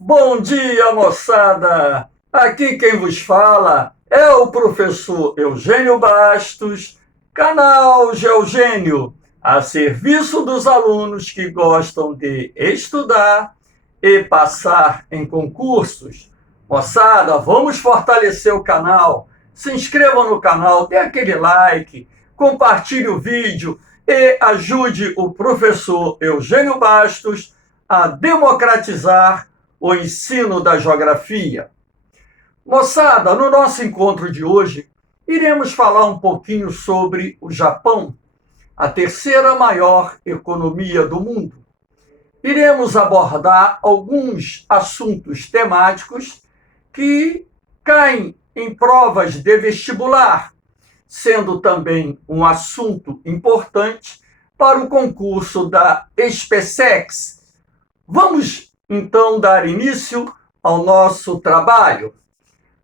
Bom dia, moçada! Aqui quem vos fala é o professor Eugênio Bastos, canal Geogênio, a serviço dos alunos que gostam de estudar e passar em concursos. Moçada, vamos fortalecer o canal. Se inscreva no canal, dê aquele like, compartilhe o vídeo e ajude o professor Eugênio Bastos a democratizar o ensino da geografia. Moçada, no nosso encontro de hoje, iremos falar um pouquinho sobre o Japão, a terceira maior economia do mundo. Iremos abordar alguns assuntos temáticos que caem em provas de vestibular, sendo também um assunto importante para o concurso da SpaceX. Vamos então dar início ao nosso trabalho,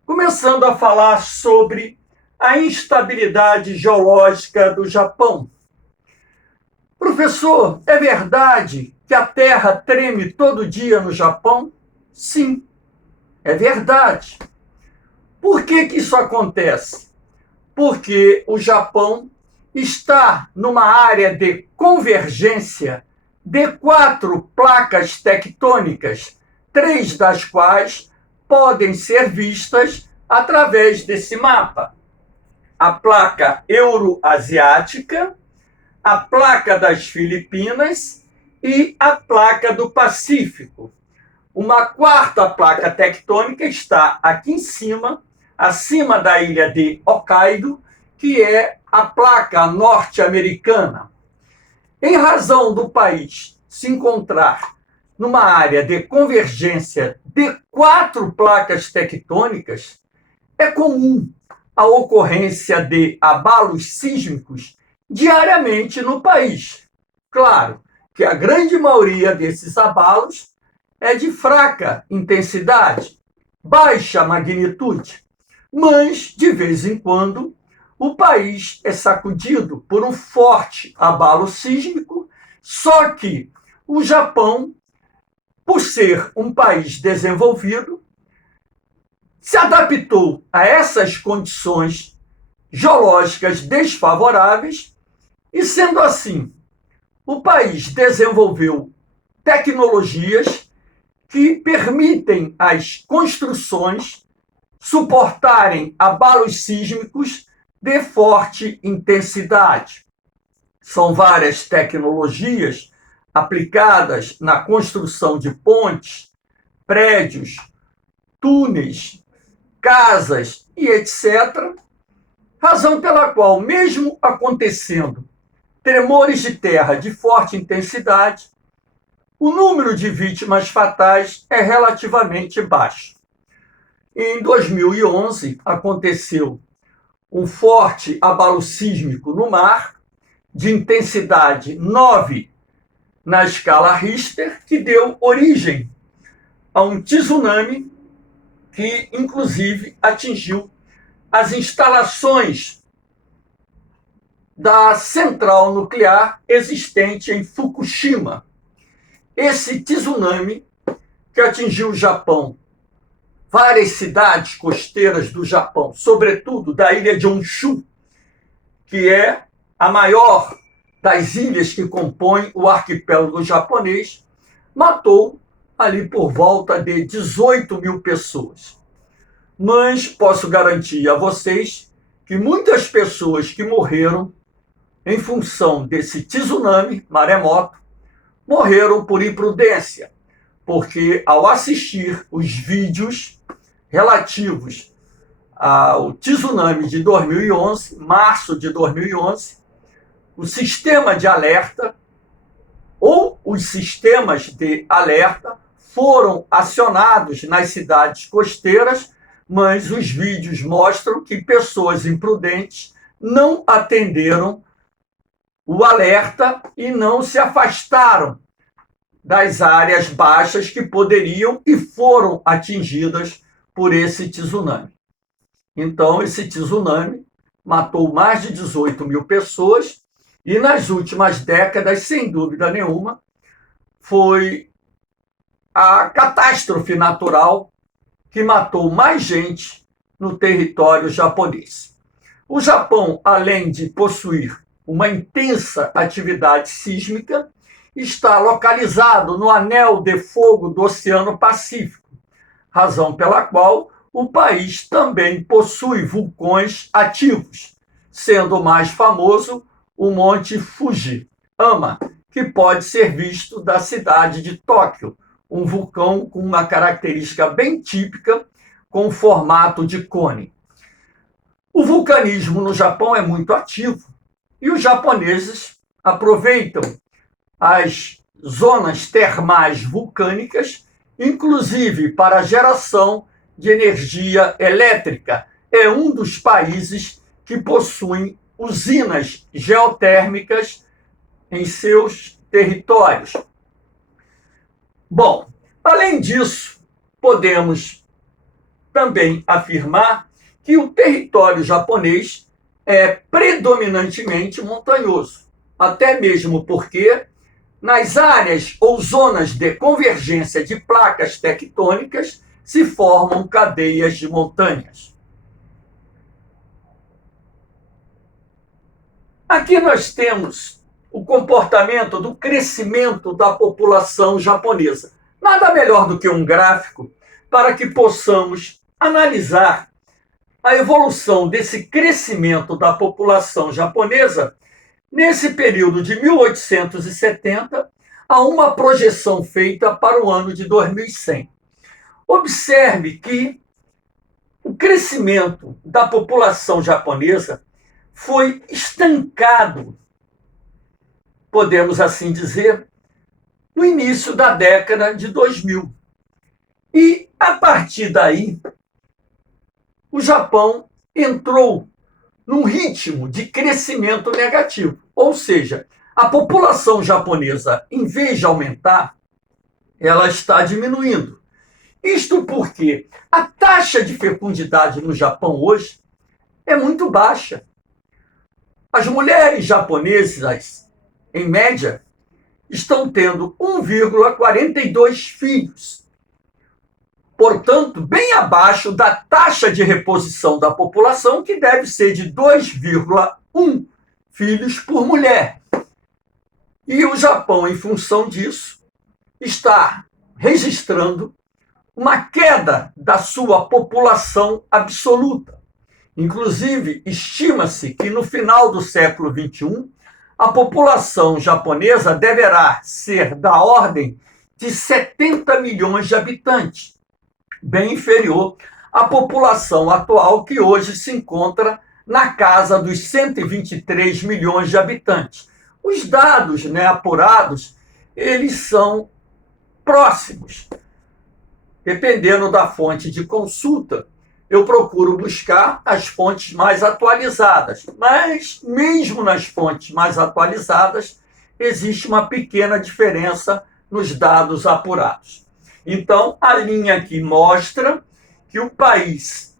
começando a falar sobre a instabilidade geológica do Japão. Professor, é verdade que a Terra treme todo dia no Japão? Sim, é verdade. Por que isso acontece? Porque o Japão está numa área de convergência de 4 placas tectônicas, 3 das quais podem ser vistas através desse mapa. A placa euroasiática, a placa das Filipinas e a placa do Pacífico. Uma quarta placa tectônica está aqui em cima, acima da ilha de Hokkaido, que é a placa norte-americana. Em razão do país se encontrar numa área de convergência de 4 placas tectônicas, é comum a ocorrência de abalos sísmicos diariamente no país. Claro que a grande maioria desses abalos é de fraca intensidade, baixa magnitude, mas, de vez em quando, o país é sacudido por um forte abalo sísmico, só que o Japão, por ser um país desenvolvido, se adaptou a essas condições geológicas desfavoráveis e, sendo assim, o país desenvolveu tecnologias que permitem às construções suportarem abalos sísmicos de forte intensidade. São várias tecnologias aplicadas na construção de pontes, prédios, túneis, casas e etc., razão pela qual, mesmo acontecendo tremores de terra de forte intensidade, o número de vítimas fatais é relativamente baixo. Em 2011, aconteceu um forte abalo sísmico no mar, de intensidade 9 na escala Richter, que deu origem a um tsunami que, inclusive, atingiu as instalações da central nuclear existente em Fukushima. Esse tsunami, que atingiu o Japão, várias cidades costeiras do Japão, sobretudo da ilha de Honshu, que é a maior das ilhas que compõem o arquipélago japonês, matou ali por volta de 18 mil pessoas. Mas posso garantir a vocês que muitas pessoas que morreram em função desse tsunami, maremoto, morreram por imprudência, porque ao assistir os vídeos relativos ao tsunami de 2011, março de 2011, o sistema de alerta ou os sistemas de alerta foram acionados nas cidades costeiras, mas os vídeos mostram que pessoas imprudentes não atenderam o alerta e não se afastaram das áreas baixas que poderiam e foram atingidas por esse tsunami. Então, esse tsunami matou mais de 18 mil pessoas e, nas últimas décadas, sem dúvida nenhuma, foi a catástrofe natural que matou mais gente no território japonês. O Japão, além de possuir uma intensa atividade sísmica, está localizado no anel de fogo do Oceano Pacífico, razão pela qual o país também possui vulcões ativos, sendo o mais famoso o Monte Fuji-ama, que pode ser visto da cidade de Tóquio, um vulcão com uma característica bem típica, com formato de cone. O vulcanismo no Japão é muito ativo e os japoneses aproveitam as zonas termais vulcânicas, inclusive para a geração de energia elétrica. É um dos países que possuem usinas geotérmicas em seus territórios. Bom, além disso, podemos também afirmar que o território japonês é predominantemente montanhoso, até mesmo porque nas áreas ou zonas de convergência de placas tectônicas se formam cadeias de montanhas. Aqui nós temos o comportamento do crescimento da população japonesa. Nada melhor do que um gráfico para que possamos analisar a evolução desse crescimento da população japonesa nesse período de 1870 a uma projeção feita para o ano de 2100. Observe que o crescimento da população japonesa foi estancado, podemos assim dizer, no início da década de 2000. E, a partir daí, o Japão entrou num ritmo de crescimento negativo. Ou seja, a população japonesa, em vez de aumentar, ela está diminuindo. Isto porque a taxa de fecundidade no Japão hoje é muito baixa. As mulheres japonesas, em média, estão tendo 1,42 filhos. Portanto, bem abaixo da taxa de reposição da população, que deve ser de 2,1 filhos por mulher. E o Japão, em função disso, está registrando uma queda da sua população absoluta. Inclusive, estima-se que no final do século XXI, a população japonesa deverá ser da ordem de 70 milhões de habitantes, bem inferior à população atual, que hoje se encontra na casa dos 123 milhões de habitantes. Os dados, apurados, eles são próximos. Dependendo da fonte de consulta, eu procuro buscar as fontes mais atualizadas. Mas, mesmo nas fontes mais atualizadas, existe uma pequena diferença nos dados apurados. Então, a linha aqui mostra que o país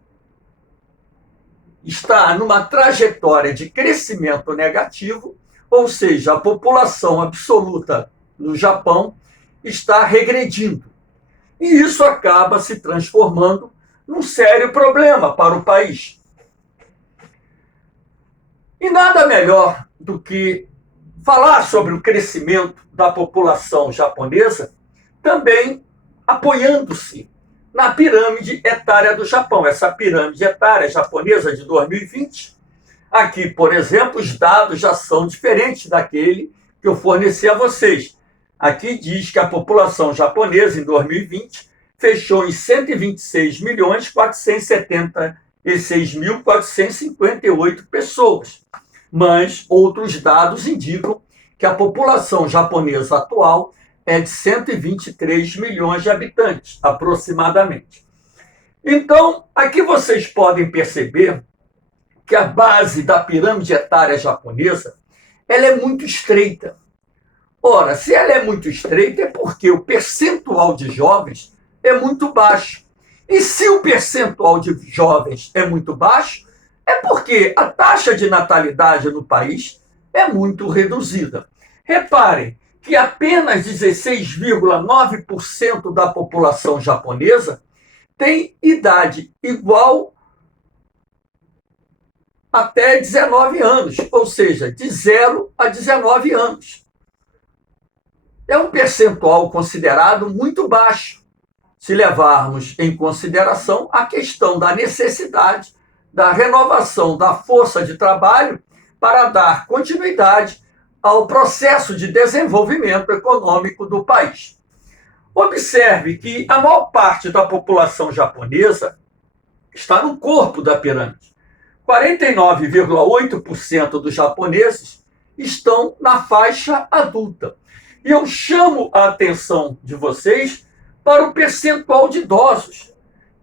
está numa trajetória de crescimento negativo, ou seja, a população absoluta no Japão está regredindo. E isso acaba se transformando num sério problema para o país. E nada melhor do que falar sobre o crescimento da população japonesa, também apoiando-se na pirâmide etária do Japão. Essa pirâmide etária japonesa de 2020, aqui, por exemplo, os dados já são diferentes daquele que eu forneci a vocês. Aqui diz que a população japonesa, em 2020, fechou em 126.476.458 pessoas. Mas outros dados indicam que a população japonesa atual é de 123 milhões de habitantes, aproximadamente. Então, aqui vocês podem perceber que a base da pirâmide etária japonesa ela é muito estreita. Ora, se ela é muito estreita é porque o percentual de jovens é muito baixo. E se o percentual de jovens é muito baixo, é porque a taxa de natalidade no país é muito reduzida. Reparem que apenas 16,9% da população japonesa tem idade igual até 19 anos, ou seja, de 0 a 19 anos. É um percentual considerado muito baixo, se levarmos em consideração a questão da necessidade da renovação da força de trabalho para dar continuidade ao processo de desenvolvimento econômico do país. Observe que a maior parte da população japonesa está no corpo da pirâmide. 49,8% dos japoneses estão na faixa adulta. E eu chamo a atenção de vocês para o percentual de idosos.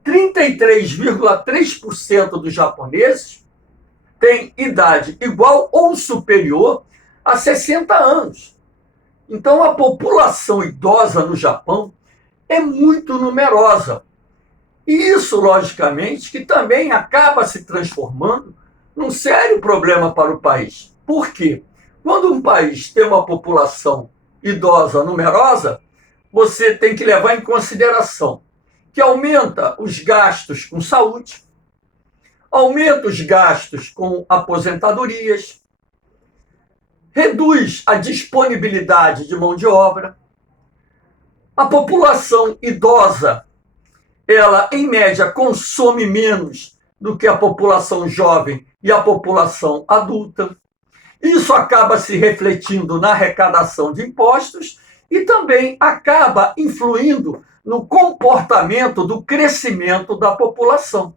33,3% dos japoneses têm idade igual ou superior a 60 anos. Então, a população idosa no Japão é muito numerosa. E isso, logicamente, que também acaba se transformando num sério problema para o país. Por quê? Quando um país tem uma população idosa numerosa, você tem que levar em consideração que aumenta os gastos com saúde, aumenta os gastos com aposentadorias, reduz a disponibilidade de mão de obra. A população idosa, ela, em média, consome menos do que a população jovem e a população adulta. Isso acaba se refletindo na arrecadação de impostos e também acaba influindo no comportamento do crescimento da população.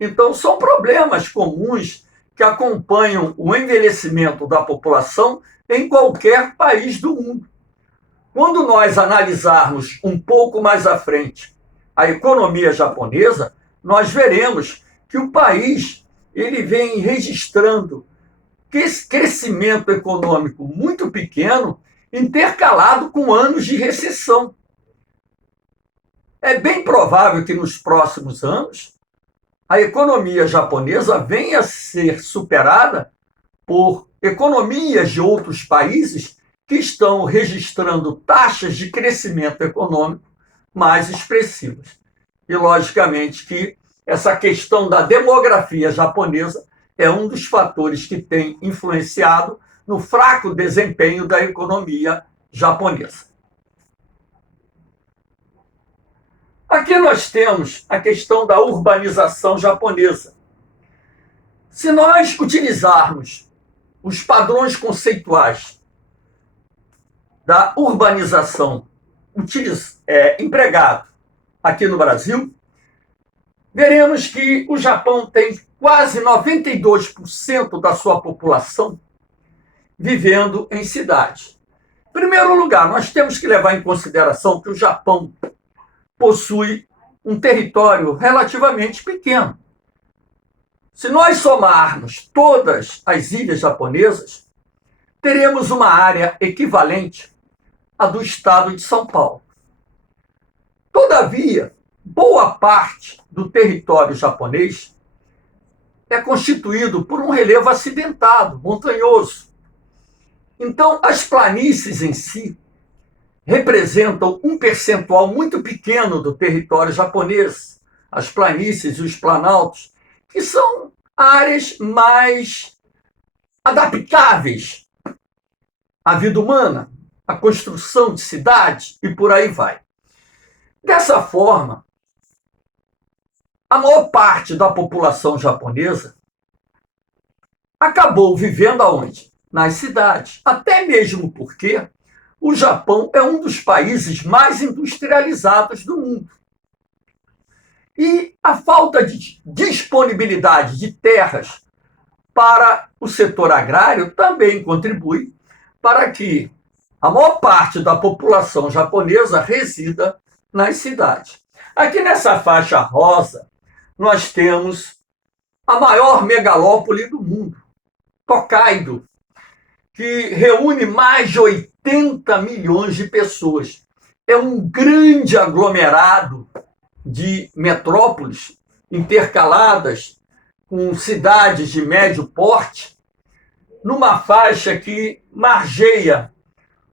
Então, são problemas comuns que acompanham o envelhecimento da população em qualquer país do mundo. Quando nós analisarmos um pouco mais à frente a economia japonesa, nós veremos que o país ele vem registrando crescimento econômico muito pequeno, intercalado com anos de recessão. É bem provável que nos próximos anos a economia japonesa venha a ser superada por economias de outros países que estão registrando taxas de crescimento econômico mais expressivas. E, logicamente, que essa questão da demografia japonesa é um dos fatores que tem influenciado no fraco desempenho da economia japonesa. Aqui nós temos a questão da urbanização japonesa. Se nós utilizarmos os padrões conceituais da urbanização empregado aqui no Brasil, veremos que o Japão tem quase 92% da sua população vivendo em cidades. Em primeiro lugar, nós temos que levar em consideração que o Japão possui um território relativamente pequeno. Se nós somarmos todas as ilhas japonesas, teremos uma área equivalente à do estado de São Paulo. Todavia, boa parte do território japonês é constituído por um relevo acidentado, montanhoso. Então, as planícies em si representam um percentual muito pequeno do território japonês. As planícies e os planaltos, que são áreas mais adaptáveis à vida humana, à construção de cidades e por aí vai. Dessa forma, a maior parte da população japonesa acabou vivendo aonde? Nas cidades. Até mesmo porque o Japão é um dos países mais industrializados do mundo. E a falta de disponibilidade de terras para o setor agrário também contribui para que a maior parte da população japonesa resida nas cidades. Aqui nessa faixa rosa, nós temos a maior megalópole do mundo, Tokaido, que reúne mais de 80 milhões de pessoas. É um grande aglomerado de metrópoles intercaladas com cidades de médio porte, numa faixa que margeia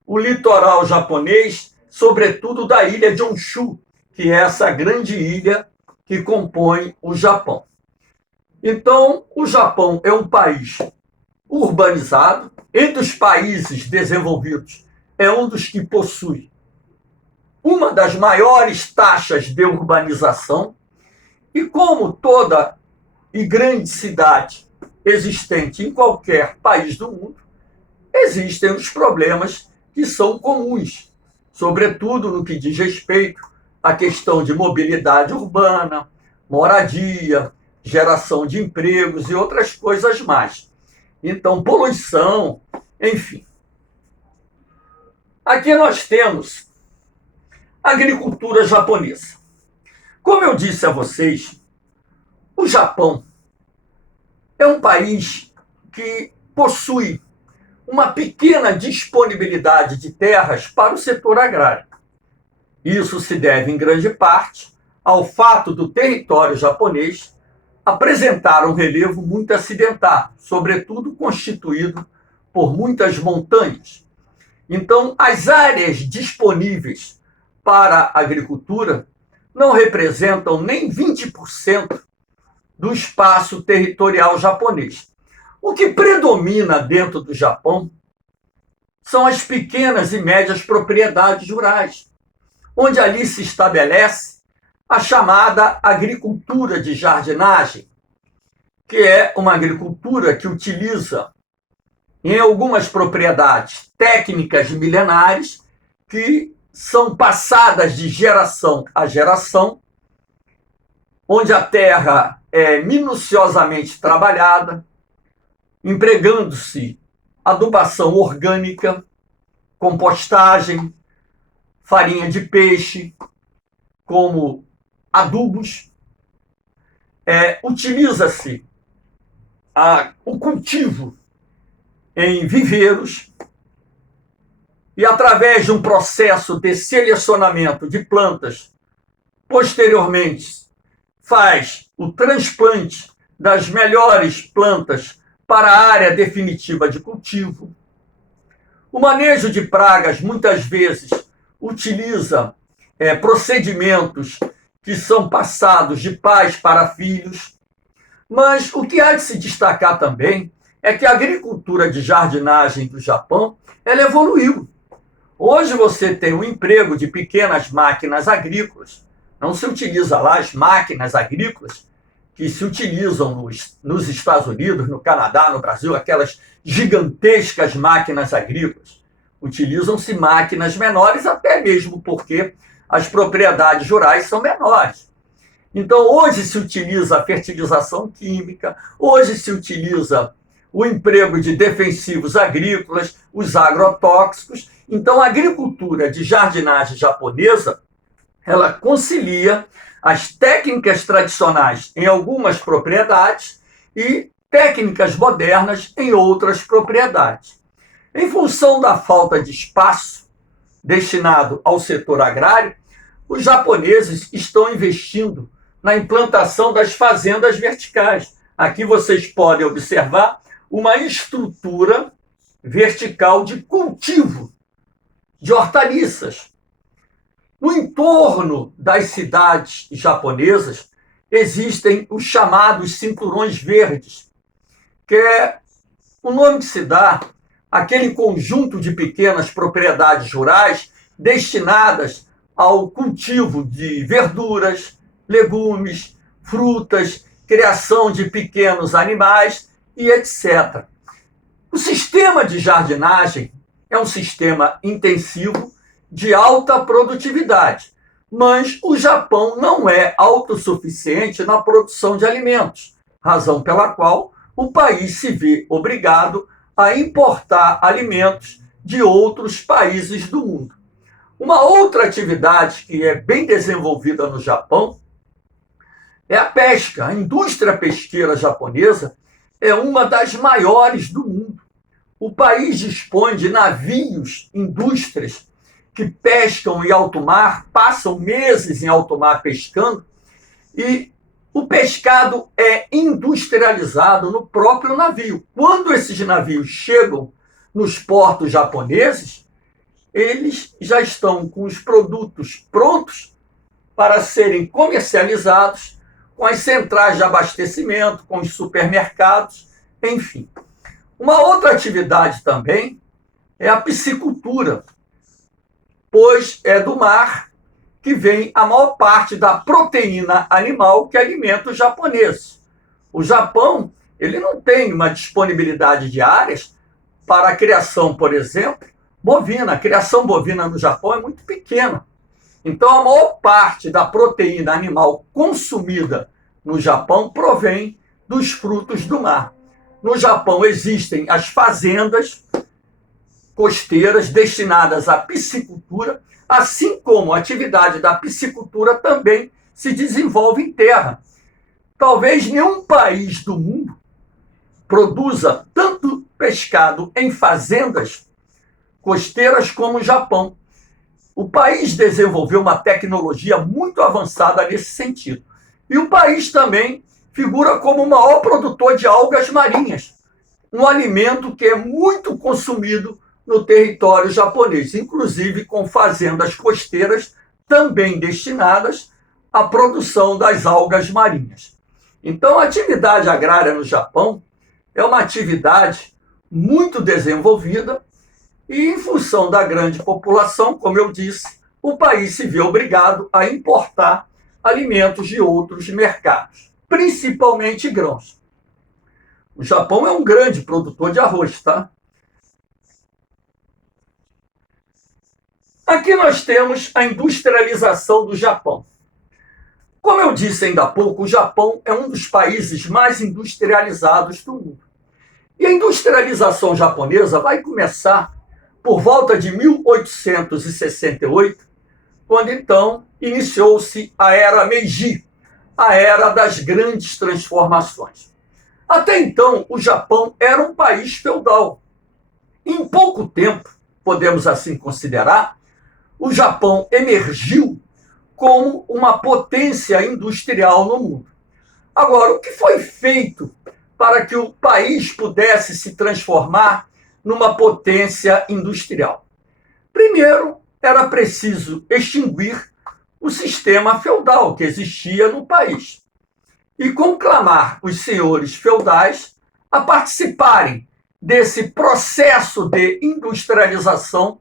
o litoral japonês, sobretudo da ilha de Honshu, que é essa grande ilha que compõe o Japão. Então, o Japão é um país urbanizado, entre os países desenvolvidos, é um dos que possui uma das maiores taxas de urbanização, e como toda e grande cidade existente em qualquer país do mundo, existem os problemas que são comuns, sobretudo no que diz respeito à questão de mobilidade urbana, moradia, geração de empregos e outras coisas mais. Então, poluição, enfim. Aqui nós temos a agricultura japonesa. Como eu disse a vocês, o Japão é um país que possui uma pequena disponibilidade de terras para o setor agrário. Isso se deve, em grande parte, ao fato do território japonês apresentar um relevo muito acidentado, sobretudo constituído por muitas montanhas. Então, as áreas disponíveis para a agricultura não representam nem 20% do espaço territorial japonês. O que predomina dentro do Japão são as pequenas e médias propriedades rurais, onde ali se estabelece a chamada agricultura de jardinagem, que é uma agricultura que utiliza, em algumas propriedades, técnicas milenares que são passadas de geração a geração, onde a terra é minuciosamente trabalhada, empregando-se adubação orgânica, compostagem, farinha de peixe, como adubos. Utiliza-se o cultivo em viveiros e, através de um processo de selecionamento de plantas, posteriormente faz o transplante das melhores plantas para a área definitiva de cultivo. O manejo de pragas, muitas vezes, utiliza procedimentos que são passados de pais para filhos. Mas o que há de se destacar também é que a agricultura de jardinagem do Japão, ela evoluiu. Hoje você tem o emprego de pequenas máquinas agrícolas. Não se utiliza lá as máquinas agrícolas que se utilizam nos Estados Unidos, no Canadá, no Brasil, aquelas gigantescas máquinas agrícolas. Utilizam-se máquinas menores, até mesmo porque as propriedades rurais são menores. Então, hoje se utiliza a fertilização química, hoje se utiliza o emprego de defensivos agrícolas, os agrotóxicos. Então, a agricultura de jardinagem japonesa, ela concilia as técnicas tradicionais em algumas propriedades e técnicas modernas em outras propriedades. Em função da falta de espaço destinado ao setor agrário, os japoneses estão investindo na implantação das fazendas verticais. Aqui vocês podem observar uma estrutura vertical de cultivo de hortaliças. No entorno das cidades japonesas existem os chamados cinturões verdes, que é o nome que se dá àquele conjunto de pequenas propriedades rurais destinadas ao cultivo de verduras, legumes, frutas, criação de pequenos animais e etc. O sistema de jardinagem é um sistema intensivo de alta produtividade, mas o Japão não é autossuficiente na produção de alimentos, razão pela qual o país se vê obrigado a importar alimentos de outros países do mundo. Uma outra atividade que é bem desenvolvida no Japão é a pesca. A indústria pesqueira japonesa é uma das maiores do mundo. O país dispõe de navios, indústrias, que pescam em alto mar, passam meses em alto mar pescando, e o pescado é industrializado no próprio navio. Quando esses navios chegam nos portos japoneses, eles já estão com os produtos prontos para serem comercializados com as centrais de abastecimento, com os supermercados, enfim. Uma outra atividade também é a piscicultura, pois é do mar que vem a maior parte da proteína animal que alimenta os japoneses. O Japão, ele não tem uma disponibilidade de áreas para a criação, por exemplo, bovina. A criação bovina no Japão é muito pequena. Então, a maior parte da proteína animal consumida no Japão provém dos frutos do mar. No Japão existem as fazendas costeiras destinadas à piscicultura, assim como a atividade da piscicultura também se desenvolve em terra. Talvez nenhum país do mundo produza tanto pescado em fazendas costeiras como o Japão. O país desenvolveu uma tecnologia muito avançada nesse sentido. E o país também figura como o maior produtor de algas marinhas, um alimento que é muito consumido no território japonês, inclusive com fazendas costeiras também destinadas à produção das algas marinhas. Então, a atividade agrária no Japão é uma atividade muito desenvolvida e, em função da grande população, como eu disse, o país se vê obrigado a importar alimentos de outros mercados, principalmente grãos. O Japão é um grande produtor de arroz, tá? Aqui nós temos a industrialização do Japão. Como eu disse ainda há pouco, o Japão é um dos países mais industrializados do mundo. E a industrialização japonesa vai começar por volta de 1868, quando então iniciou-se a era Meiji, a era das grandes transformações. Até então, o Japão era um país feudal. Em pouco tempo, podemos assim considerar, o Japão emergiu como uma potência industrial no mundo. Agora, o que foi feito para que o país pudesse se transformar numa potência industrial? Primeiro, era preciso extinguir o sistema feudal que existia no país e conclamar os senhores feudais a participarem desse processo de industrialização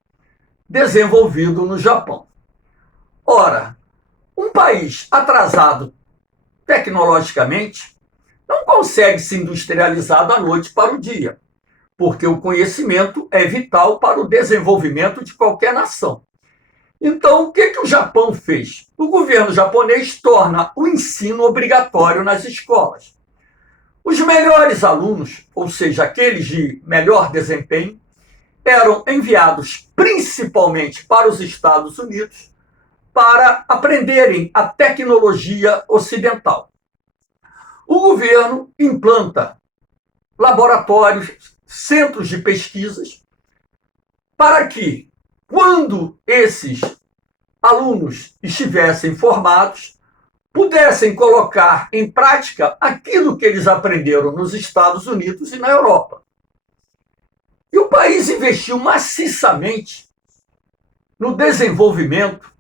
desenvolvido no Japão. Ora, um país atrasado tecnologicamente não consegue se industrializar da noite para o dia, porque o conhecimento é vital para o desenvolvimento de qualquer nação. Então, o que o Japão fez? O governo japonês torna o ensino obrigatório nas escolas. Os melhores alunos, ou seja, aqueles de melhor desempenho, eram enviados principalmente para os Estados Unidos para aprenderem a tecnologia ocidental. O governo implanta laboratórios, centros de pesquisas, para que, quando esses alunos estivessem formados, pudessem colocar em prática aquilo que eles aprenderam nos Estados Unidos e na Europa. E o país investiu maciçamente no desenvolvimento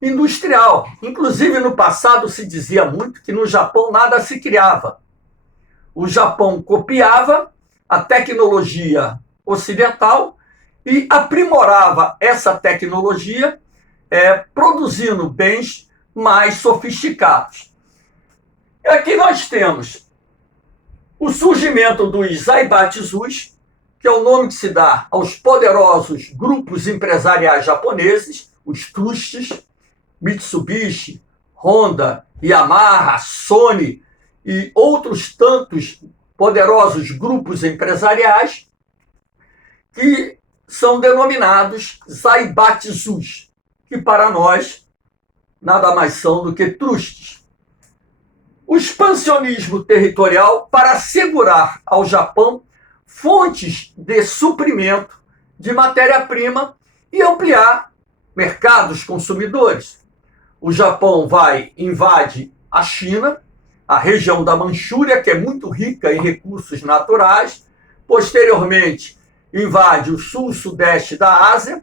industrial. Inclusive, no passado se dizia muito que no Japão nada se criava. O Japão copiava a tecnologia ocidental e aprimorava essa tecnologia, produzindo bens mais sofisticados. E aqui nós temos o surgimento dos zaibatsus, que é o nome que se dá aos poderosos grupos empresariais japoneses, os trustes, Mitsubishi, Honda, Yamaha, Sony e outros tantos poderosos grupos empresariais que são denominados zaibatsus, que para nós nada mais são do que trustes. O expansionismo territorial para assegurar ao Japão fontes de suprimento de matéria-prima e ampliar mercados consumidores. O Japão invade a China, a região da Manchúria, que é muito rica em recursos naturais. Posteriormente, invade o sul-sudeste da Ásia,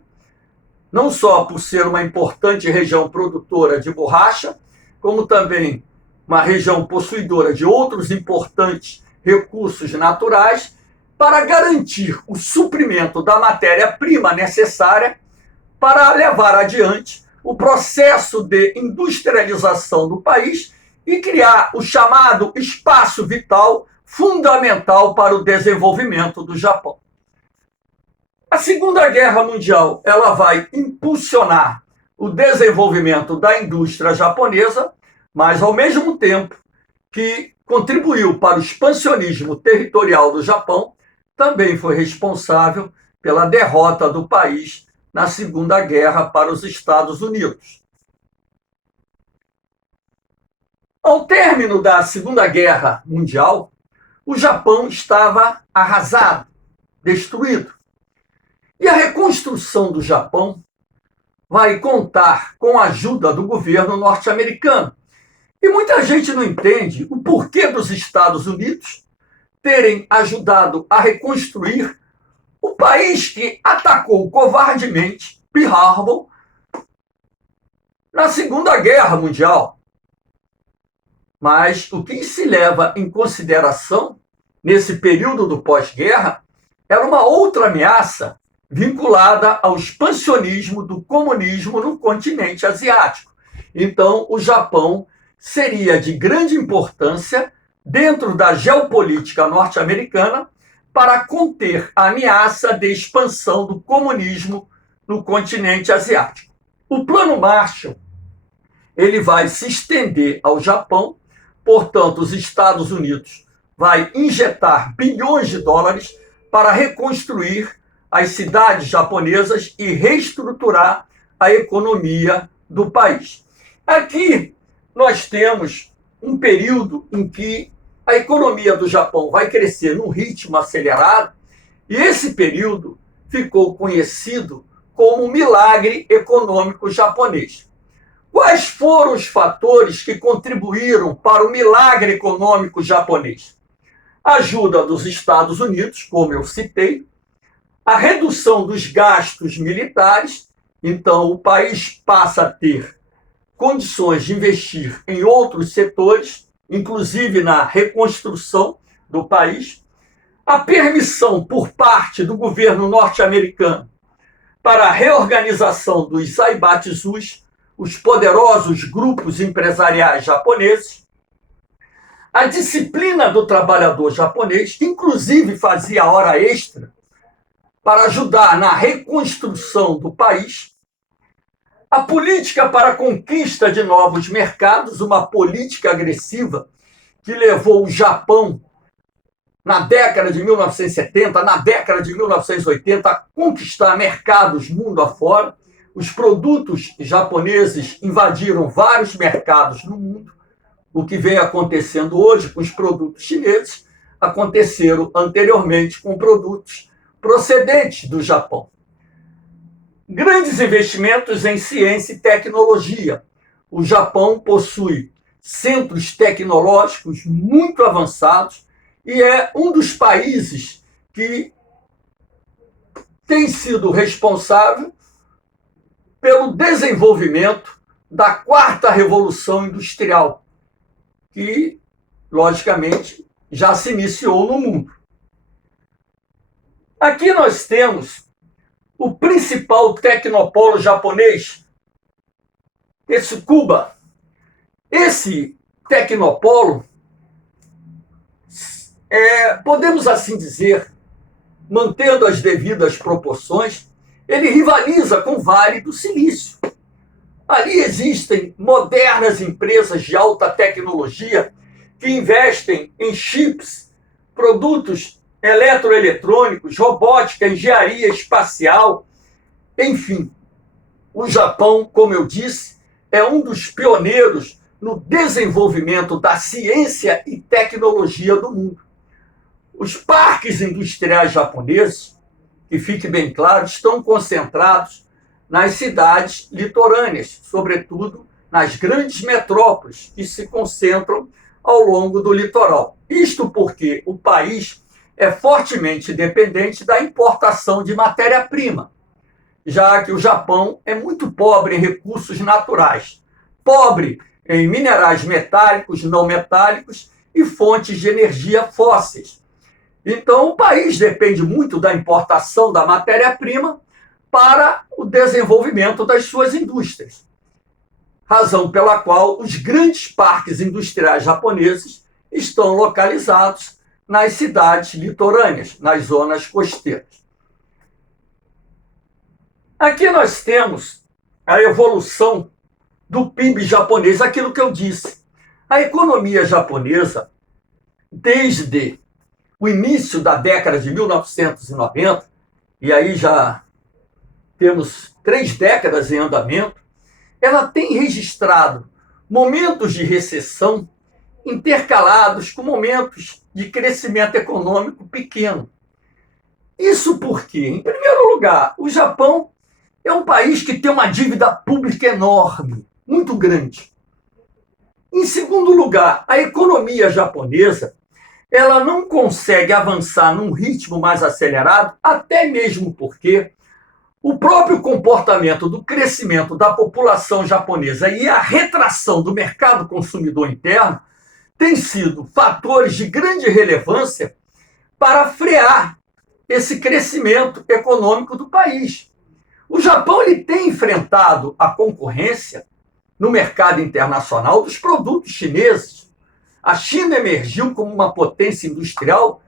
não só por ser uma importante região produtora de borracha, como também uma região possuidora de outros importantes recursos naturais, para garantir o suprimento da matéria-prima necessária para levar adiante o processo de industrialização do país e criar o chamado espaço vital fundamental para o desenvolvimento do Japão. A Segunda Guerra Mundial ela vai impulsionar o desenvolvimento da indústria japonesa, mas ao mesmo tempo que contribuiu para o expansionismo territorial do Japão, também foi responsável pela derrota do país na Segunda Guerra para os Estados Unidos. Ao término da Segunda Guerra Mundial, o Japão estava arrasado, destruído. E a reconstrução do Japão vai contar com a ajuda do governo norte-americano. E muita gente não entende o porquê dos Estados Unidos terem ajudado a reconstruir o país que atacou covardemente Pearl Harbor na Segunda Guerra Mundial. Mas o que se leva em consideração nesse período do pós-guerra era uma outra ameaça vinculada ao expansionismo do comunismo no continente asiático. Então, o Japão seria de grande importância dentro da geopolítica norte-americana para conter a ameaça de expansão do comunismo no continente asiático. O Plano Marshall ele vai se estender ao Japão, portanto, os Estados Unidos vai injetar bilhões de dólares para reconstruir as cidades japonesas e reestruturar a economia do país. Aqui nós temos um período em que a economia do Japão vai crescer num ritmo acelerado, e esse período ficou conhecido como o milagre econômico japonês. Quais foram os fatores que contribuíram para o milagre econômico japonês? A ajuda dos Estados Unidos, como eu citei, a redução dos gastos militares, então o país passa a ter condições de investir em outros setores, inclusive na reconstrução do país, a permissão por parte do governo norte-americano para a reorganização dos zaibatsus, os poderosos grupos empresariais japoneses, a disciplina do trabalhador japonês, que inclusive fazia hora extra para ajudar na reconstrução do país, a política para a conquista de novos mercados, uma política agressiva que levou o Japão, na década de 1970, na década de 1980, a conquistar mercados mundo afora. Os produtos japoneses invadiram vários mercados no mundo. O que vem acontecendo hoje com os produtos chineses aconteceram anteriormente com produtos procedentes do Japão. Grandes investimentos em ciência e tecnologia. O Japão possui centros tecnológicos muito avançados e é um dos países que tem sido responsável pelo desenvolvimento da quarta revolução industrial, que, logicamente, já se iniciou no mundo. Aqui nós temos o principal tecnopolo japonês, esse Tsukuba. Esse tecnopolo, podemos assim dizer, mantendo as devidas proporções, ele rivaliza com o Vale do Silício. Ali existem modernas empresas de alta tecnologia que investem em chips, produtos eletroeletrônicos, robótica, engenharia espacial, enfim. O Japão, como eu disse, é um dos pioneiros no desenvolvimento da ciência e tecnologia do mundo. Os parques industriais japoneses, que fique bem claro, estão concentrados nas cidades litorâneas, sobretudo nas grandes metrópoles que se concentram ao longo do litoral. Isto porque o país é fortemente dependente da importação de matéria-prima, já que o Japão é muito pobre em recursos naturais, pobre em minerais metálicos, não metálicos e fontes de energia fósseis. Então, o país depende muito da importação da matéria-prima para o desenvolvimento das suas indústrias. Razão pela qual os grandes parques industriais japoneses estão localizados nas cidades litorâneas, nas zonas costeiras. Aqui nós temos a evolução do PIB japonês, aquilo que eu disse. A economia japonesa, desde o início da década de 1990, e aí já temos 3 décadas em andamento, ela tem registrado momentos de recessão intercalados com momentos de crescimento econômico pequeno. Isso porque, em primeiro lugar, o Japão é um país que tem uma dívida pública enorme, muito grande. Em segundo lugar, a economia japonesa ela não consegue avançar num ritmo mais acelerado, até mesmo porque o próprio comportamento do crescimento da população japonesa e a retração do mercado consumidor interno têm sido fatores de grande relevância para frear esse crescimento econômico do país. O Japão ele tem enfrentado a concorrência no mercado internacional dos produtos chineses. A China emergiu como uma potência industrial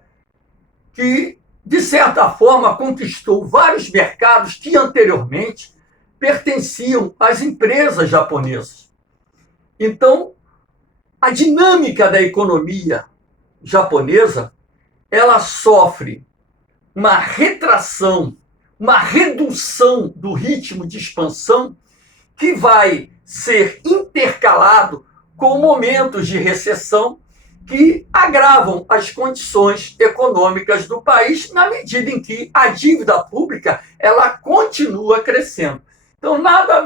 que, de certa forma, conquistou vários mercados que anteriormente pertenciam às empresas japonesas. Então, a dinâmica da economia japonesa, ela sofre uma retração, uma redução do ritmo de expansão que vai ser intercalado com momentos de recessão que agravam as condições econômicas do país na medida em que a dívida pública ela continua crescendo. Então, nada melhor